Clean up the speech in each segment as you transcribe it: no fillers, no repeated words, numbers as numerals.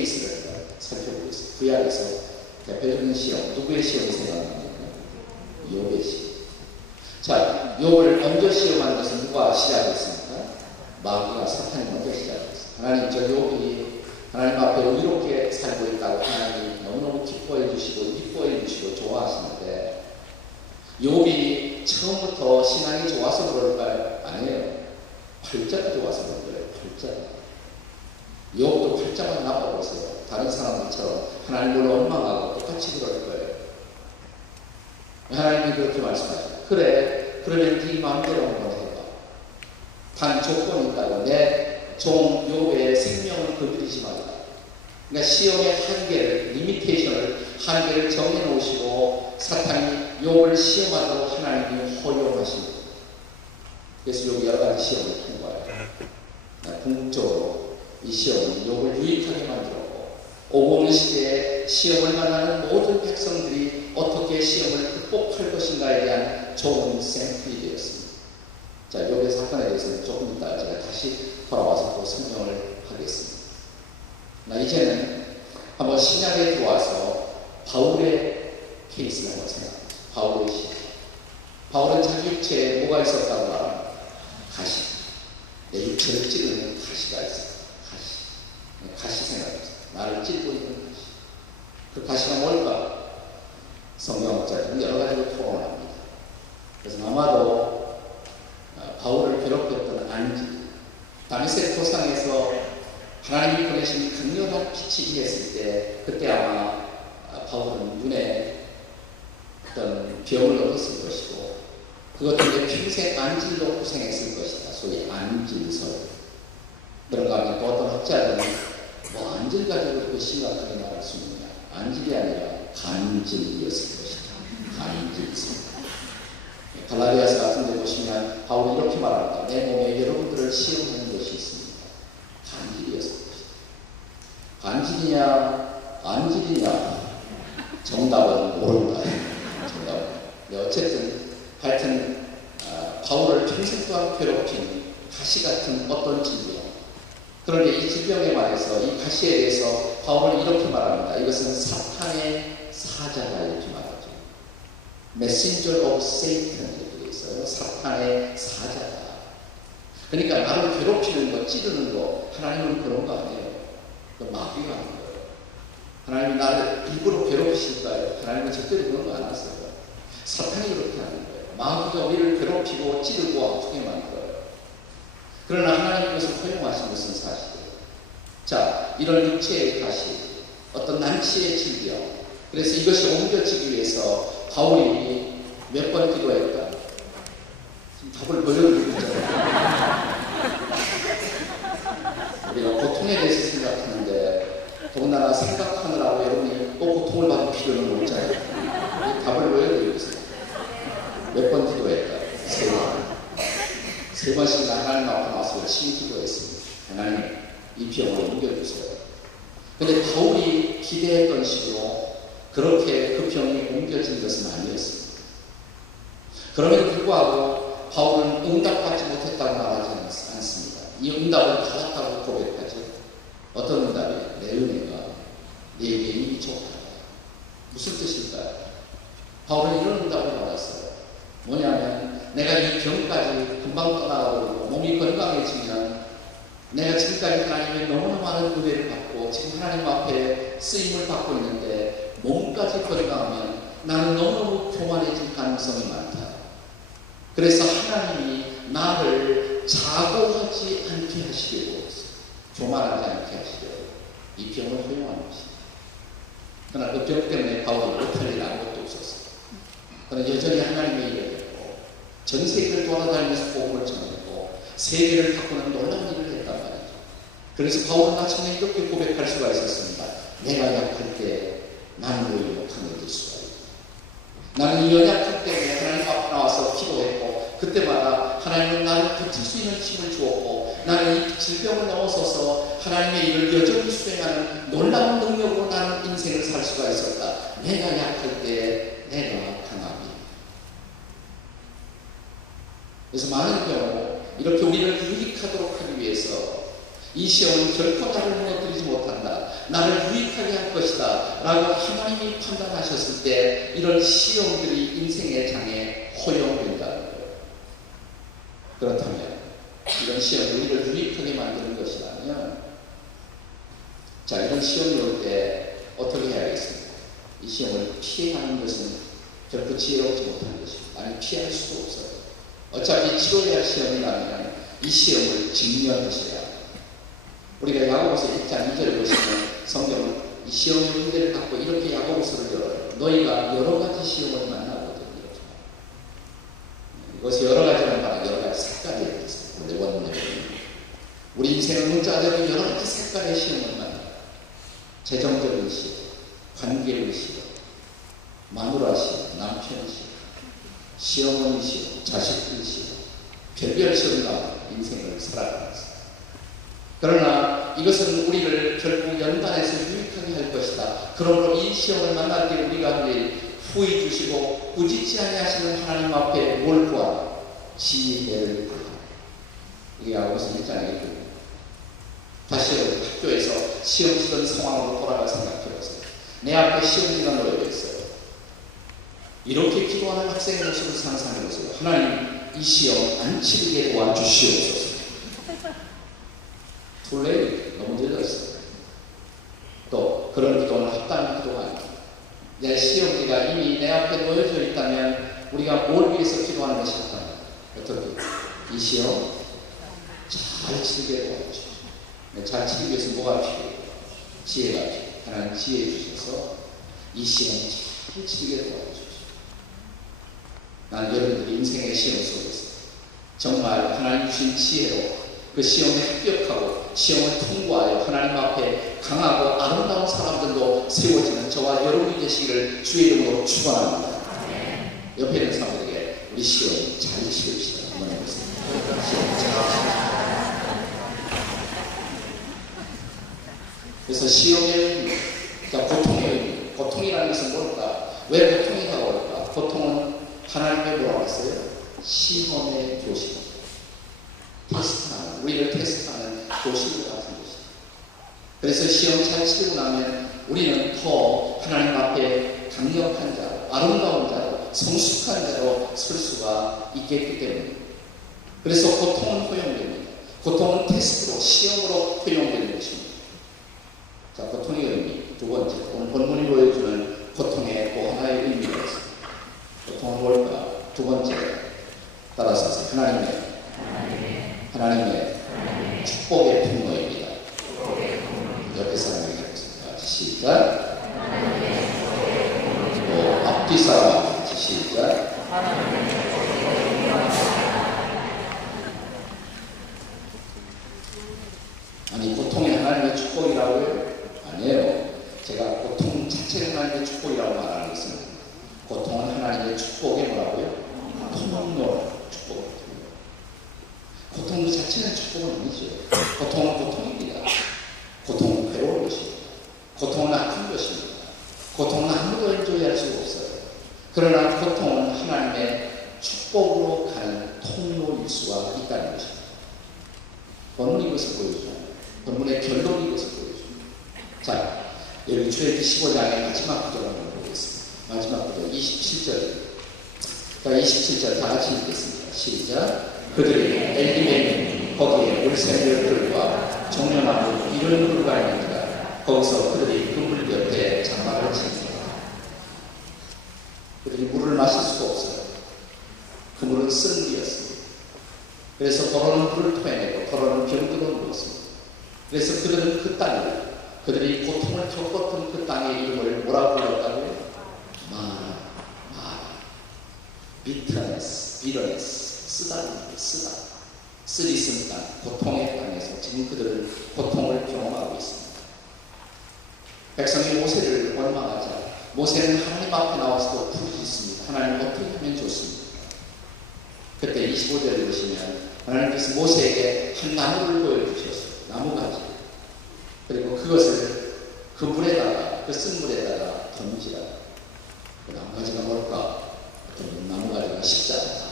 케이스를 살펴보겠습니다. 구약에서 대표적인 시험, 누구의 시험이 생각납니까? 욥의 시험. 자, 욥을 먼저 시험한 것은 누가 시작했습니까? 마귀가, 사탄이 먼저 시작했습니다. 하나님, 저 욥이 하나님 앞에 의롭게 살고 있다고 하나님이 너무너무 기뻐해 주시고 이뻐해 주시고 좋아하시는데, 욥이 처음부터 신앙이 좋아서 그럴까요? 아니에요. 팔자가 좋아서 그런 거예요. 팔자가. 욥도 팔자만 나빠보세요. 다른 사람들처럼 하나님을 원망하고 똑같이 그럴 거예요. 하나님이 그렇게 말씀하시죠. 그래, 그러면 네 마음대로 한번 해봐. 단 조건이 있다고. 내 종 욥의 생명을 건드리지 말라. 그러니까 시험의 한계를, 리미테이션을, 한계를 정해놓으시고 사탄이 욥을 시험하도록 하나님이 허용하십니다. 그래서 욥이 여러 가지 시험을 통과해요. 궁극적으로 이 시험은 욥을 유익하게 만들었고, 오고 오는 시대에 시험을 만나는 모든 백성들이 어떻게 시험을 극복할 것인가에 대한 좋은 샘플이 되었습니다. 자, 욥의 사건에 대해서는 조금 이따 제가 다시 돌아와서 또 설명을 하겠습니다. 이제는 한번 신약에 들어와서 바울의 케이스를 한번 생각합니다. 바울의 시험. 바울은 자기 육체에 뭐가 있었다고 말합니다. 가시. 내 육체를 찌르는 가시가 있어요. 가시 생각합니다. 나를 찌르고 있는 가시. 그 가시가 뭘까? 성경학자들은 여러 가지로 토론합니다. 그래서 아마도 바울을 괴롭혔던 안지, 다메섹 도상에서 하나님이 보내신 강렬한 빛이 임했을 때, 그때 아마 바울은 눈에 어떤 병을 얻었을 것이고, 그것 때문에 평생 안질로 고생했을 것이다. 소위 안질설. 그런가 하면 또 어떤 학자들은 뭐 안질 가지고 그렇게 심각하게 말할 수 있느냐. 안질이 아니라 간질이었을 것이다. 간질설. 갈라디아서 같은 데 보시면 바울이 이렇게 말합니다. 내 몸에 여러분들을 시험하는 것이 있습니다. 간질이었을 것이다. 간질이냐 안질이냐 정답은 모른다. 정답은. 어쨌든 하여튼 바울을 평생 동안 괴롭힌 가시 같은 어떤 질병. 그런데 이 질병에 말해서 이 가시에 대해서 바울은 이렇게 말합니다. 이것은 사탄의 사자가 이렇게 말하죠. Messenger of Satan 이렇게 되어 있어요. 사탄의 사자다. 그러니까 나를 괴롭히는 거, 찌르는 거, 하나님은 그런 거 아니에요. 그 마귀가 하는 거예요. 하나님이 나를 일부러 괴롭히실까요? 하나님은 절대로 그런 거 안 하세요. 사탄이 그렇게 하는 거예요. 마귀가 우리를 괴롭히고 찌르고 아프게 만들어요. 그러나 하나님 것을 허용하신 것은 사실이에요. 자, 이런 육체의 가시, 어떤 난치의 질병, 그래서 이것이 옮겨지기 위해서 바울이 몇 번 기도했다? 지금 답을 보여드리고 있잖아요. 우리가 고통에 대해서 생각하는데, 더군다나 생각하느라고 여러분이 또 고통을 받을 필요는 없잖아요. 답을 보여드리고 있어요. 몇 번 기도했다? 3번. 3번씩 하나님 앞에 나와서 열심히 기도했습니다. 하나님, 이 병을 옮겨주세요. 근데 바울이 기대했던 식으로 그렇게 그 병이 옮겨진 것은 아니었습니다. 그럼에도 불구하고 바울은 응답받지 못했다고 말하지 않습니다. 이 응답을 받았다고 고백하죠. 어떤 응답이에요? 내 은혜가 내게 이미 좋다. 무슨 뜻일까요? 바울은 이런 응답을 받았어요. 뭐냐면 내가 이 병까지 금방 떠나가고 몸이 건강해지면 내가 지금까지 하나님의 너무나 많은 은혜를 받고 지금 하나님 앞에 쓰임을 받고 있는데 몸까지 건강하면 나는 너무너무 교만해질 가능성이 많다. 그래서 하나님이 나를 자고하지 않게 하시려고 교만하지 않게 하시려고 이 병을 허용하는 것입니다. 그러나 그 병 때문에 바울이 못할 일 아무것도 없었어요. 그러나 여전히 하나님의 일을 했고 전 세계를 돌아다니면서 복음을 전했고 세계를 바꾸는 놀라운 일을 했단 말이죠. 그래서 바울은 마침내 이렇게 고백할 수가 있었습니다. 내가 약할 때 나는 오히려 강해질 수가 있다. 나는 이 연약함 때문에 하나님 앞에 나와서 기도했고 그때마다 하나님은 나를 버틸 수 있는 힘을 주었고 나는 이 질병을 넘어서서 하나님의 일을 여전히 수행하는 놀라운 능력으로 나는 인생을 살 수가 있었다. 내가 약할 때 내가 강합니다. 그래서 많은 경우 이렇게 우리를 유익하도록 하기 위해서 이 시험은 결코 나를 무너뜨리지 못한다. 나를 유익하게 할 것이다 라고 하나님이 판단하셨을 때 이런 시험들이 인생의 장에 허용된다는 거예요. 그렇다면 이런 시험이 우리를 유익하게 만드는 것이라면, 자, 이런 시험이 올 때 어떻게 해야겠습니까? 이 시험을 피해가는 것은 결코 지혜롭지 못한 것입니다. 아니, 피할 수도 없어요. 어차피 치러야 할 시험이라면 이 시험을 직면하셔야 합니다. 우리가 야고보서 1장 2절을 보시면 성경은 이 시험의 문제를 갖고 이렇게 야고보서를 열어요. 너희가 여러 가지 시험을 만나거든. 이렇게. 이것이 여러 가지라는 말은 여러 가지 색깔이 있어요. 원래 원문에 우리 인생은 문자적인 여러 가지 색깔의 시험을 만나요. 재정적인 시험, 관계의 시험, 마누라 시험, 남편 시험, 시어머니 시험, 자식들 시험, 별별 시험 가운데 인생을 살아가면서. 그러나 이것은 우리를 결국 연단해서 유익하게 할 것이다. 그러므로 이 시험을 만날 때 우리가 후회 주시고 꾸짖지 아니하시는 하나님 앞에 뭘 구하라? 지혜를 구하라. 이게 야고보서 1장의 얘기입니다. 다시 학교에서 시험 치던 상황으로 돌아가 생각해보세요. 내 앞에 시험지가 놓여 있어요. 이렇게 기도하는 학생의 모습을 상상해보세요. 하나님, 이 시험 안 치르게 도와주시옵소서. 둘레이 너무 늦었어요. 또 그런 기도는 합당한 기도가 아닙니다. 내 시험지가 이미 내 앞에 놓여져 있다면 우리가 뭘 위해서 기도하는 것이 합당합니다. 어떻게? 이 시험 잘 치르게 도와주십시오. 잘 치르기 위해서 뭐가 필요해요? 지혜가 필요해요. 하나님 지혜 주셔서 이 시험 잘 치르게 도와주십시오. 나는 여러분들이 인생의 시험 속에서 정말 하나님 주신 지혜로 그 시험에 합격하고 시험을 통과하여 하나님 앞에 강하고 아름다운 사람들로 세워지는 저와 여러분이 되시기를 주의 이름으로 축원합니다. 옆에 있는 사람들에게 우리 시험 잘 치릅시다. 한번 해보세요. 시험 잘 치릅시다. 그래서 시험의 의미, 자, 고통의 의미. 고통이라는 것은 뭘까? 왜 고통이 다가올까? 고통은 하나님의 뭐라고 했어요? 시험의 교실. 테스트하는, 우리를 테스트하는 교실 같은 것이다. 그래서 시험 잘 치르고 나면 우리는 더 하나님 앞에 강력한 자로, 아름다운 자로, 성숙한 자로 설 수가 있겠기 때문입니다. 그래서 고통은 허용됩니다. 고통은 테스트로, 시험으로 허용되는 것입니다. 자, 고통의 의미. 두 번째, 오늘 본문이 보여주는 고통의 또 하나의 의미가 있습니다. 고통은 뭘까? 두 번째, 따라서 하나님의 축복의 풍노입니다. 옆에 사람에게 해보겠습니다. 시작. 또 앞뒤 사람한테 시작. 아니, 고통이 하나님의 축복이라고요? 아니에요. 제가 고통 자체가 하나님의 축복이라고 말하는 것은 고통은 하나님의 축복의 뭐라고요? 풍노 축복. 고통 그 자체는 축복은 아니죠. 고통은 고통입니다. 고통은 괴로운 것입니다. 고통은 아픈 것입니다. 고통은 아무도 인정할 수가 없어요. 그러나 고통은 하나님의 축복으로 가는 통로일 수가 있다는 것입니다. 본문이 이것을 보여주죠. 본문의 결론이 이것을 보여줍니다. 자, 여기 출애굽기 15장의 마지막 구절 한번 보겠습니다. 마지막 구절 27절. 자, 27절 다 같이 읽겠습니다. 시작. 그들이 엘리멜 거기에 물샘들과 종려나무 이런 물가 있는지라 거기서 그들이 그 물 옆에 장막을 칩니다. 그들이 물을 마실 수가 없어요. 그 물은 쓴 물이었습니다. 그래서 더러운 물을 토해내고 더러운 병들어 누웠습니다. 그래서 그들은 그 땅에 그들이 고통을 겪었던 그 땅의 이름을 뭐라고 불렀다고요? 마라, bitterness, 쓰다. 쓰리 쓴 땅, 고통의 땅에서 지금 그들은 고통을 경험하고 있습니다. 백성이 모세를 원망하자 모세는 하나님 앞에 나와서도 부르짖습니다. 하나님 어떻게 하면 좋습니까? 그때 25절에 보시면 하나님께서 모세에게 한 나무를 보여주셨어요. 나무가지. 그리고 그것을 그 물에다가, 그 쓴 물에다가 던지라. 그 나무가지가 뭘까? 어떤 나무가지가 십자가다.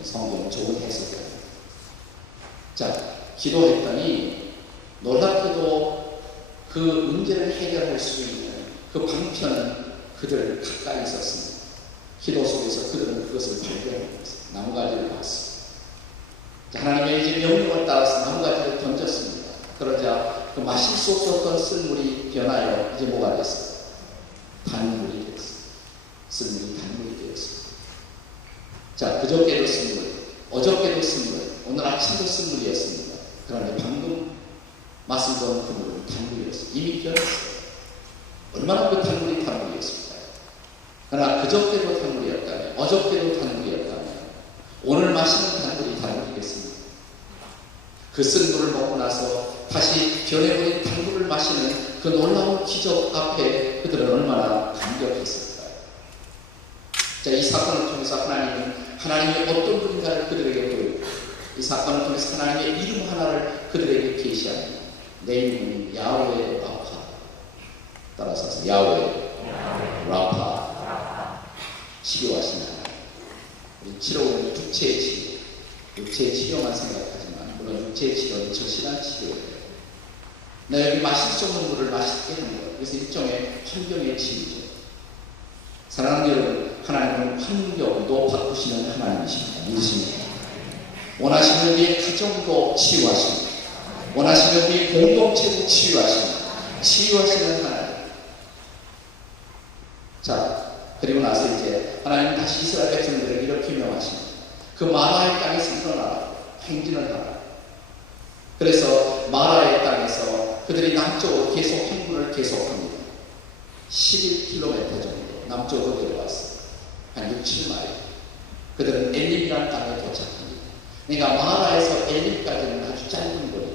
성경 좋은 해석이에요. 자, 기도했더니 놀랍게도 그 문제를 해결할 수 있는 그 방편은 그들 가까이 있었습니다. 기도 속에서 그들은 그것을 발견했어요. 나무가지를 봤어요. 하나님의 이제 명령을 따라서 나무가지를 던졌습니다. 그러자 그 마실 수 없었던 쓴물이 변하여 이제 뭐가 됐어요? 단물이 됐어요. 쓴물이 단물이 되었어요. 자, 그저께도 쓴물, 어저께도 쓴물, 오늘 아침도 쓴물이었습니다. 그런데 방금 마시던 그 물은 단물이었어요. 이미 변했어요. 얼마나 그 단물이 단물이었습니까? 그러나 그저께도 단물이었다면, 어저께도 단물이었다면, 오늘 마시는 단물이 단물이겠습니다. 그 쓴 물을 먹고 나서 다시 변해버린 단물을 마시는 그 놀라운 기적 앞에 그들은 얼마나 감격했을까요? 자, 이 사건을 통해서 하나님은 하나님의 어떤 분인가를 그들에게 보여주고, 이 사건을 통해서 하나님의 이름 하나를 그들에게 계시합니다. 내 이름은 야훼 라파. 따라서 야훼 라파. 치료하시는 하나님. 우리 치료는 육체의 치료, 육체의 치료만 생각하지만 물론 육체의 치료는 절실한 치료예요. 나 여기 마실 수 없는 물을 맛있게 하는 것, 그래서 일종의 환경의 치유죠. 사랑하는 여러분, 하나님은 환경도 바꾸시는 하나님이십니다. 믿으십니까? 원하시는 우리의 가정도 치유하십니다. 원하시는 우리의 공동체도 치유하십니다. 치유하시는 하나님. 자, 그리고 나서 이제 하나님 다시 이스라엘 백성들을 이렇게 명하십니다. 그 마라의 땅에서 일어나라, 행진을 하라. 그래서 마라의 땅에서 그들이 남쪽으로 계속 행군을 계속합니다. 11km 정도 남쪽으로 내려왔어요. 한 6, 7마일. 그들은 엘림이라는 땅에 도착합니다. 그러니까 마라에서 엘림까지는 아주 짧은 거리,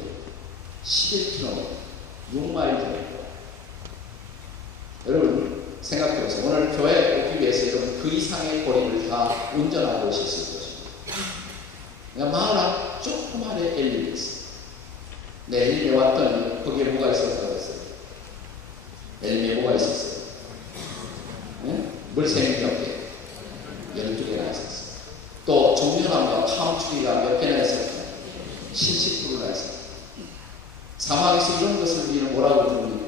11km, 6마일 정도. 여러분 생각해보세요. 오늘 교회 오기 위해서 여러분 그 이상의 거리를 다 운전하고 오셨을 것입니다. 그러니까 마라 조그만한 엘림이 있어요. 네, 엘림에 왔더니 거기에 뭐가 있었다고 했어요? 엘림에 뭐가 있었어요? 네? 물샘이 몇 개? 12개나 있었어요. 또 종려나무와 파움추리가 몇 개나 있었어요? 70그루나 있었어요. 사막에서 이런 것을 우리는 뭐라고 부릅니까?